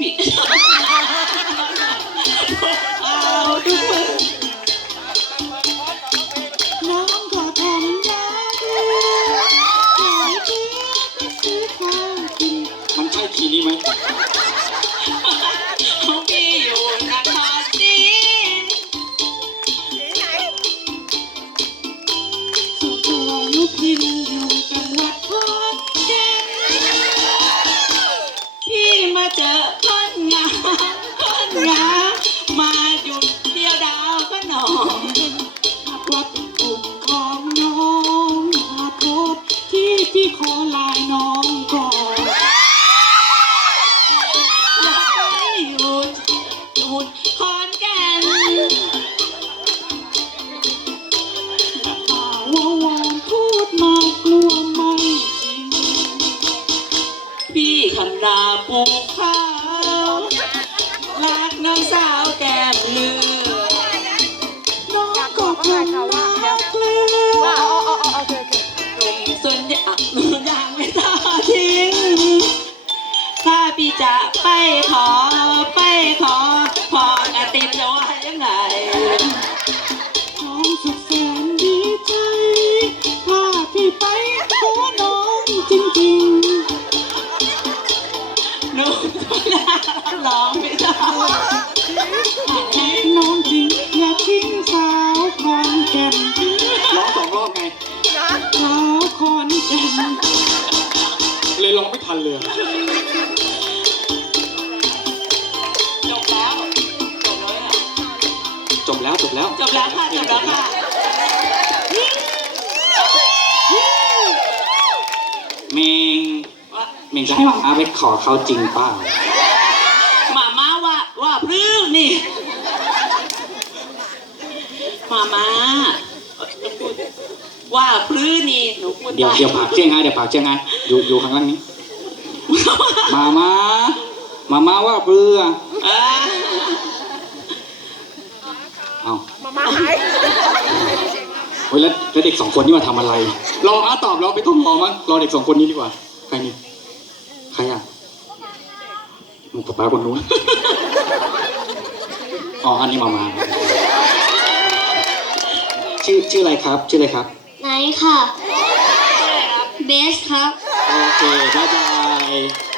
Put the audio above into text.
ผิดเอาทุกคนน้องก็ทำนาเกลือขายเกลือไปซื้อข้าวกิน มันใช่คีนี้ไหม พี่ขอลาน้องก่อนอยากให้หยุดหยุดคอนแก่นป่าวาวอนพูดมากลัวไม่จริง พี่คันราปลูกข้าว จะไปขอไปขอพอกระติดจะว่ายังไงน้องสุดแสนดีใจถ้าพี่ไปขอน้องจริงหนูร้องไม่ได้น้องจริงอย่าทิ้งสาวคอนแก่นร้องสองรอบไงสาวคอนแก่นเลยร้องไม่ทันเลย แล้วอะจบแล้วจบแล้วจบแล้วค่ะจบแล้วค่ะเมงเมงจะให้หวังอาไปขอเขาจริงเปล่าหมาม่าว่าว่าพรื้งนี่หมาม่าว่าพรื้งนี่หนูพูดเดี๋ยวได้เดี๋ยวผากเจ้งไงเดี๋ยวผากเจ้งไงอยู่อยู่ข้างล่างนี้มามามามาว่าเบื่ออ่ ฮ้ยแล้วแล้วเด็กสองคนนี่มาทำอะไร รออาตอบเราไม่ต้องรอมั้งรอเด็กสองคนนี้ดีกว่า ใครนี่ ใครอะมึงป๊าป๊าคนนู้น อ๋อ อันนี้มามา ชื่อชื่ออะไรครับ ชื่ออะไรครับ ไหนค่ะ เบสครับ โอเค บ๊ายบาย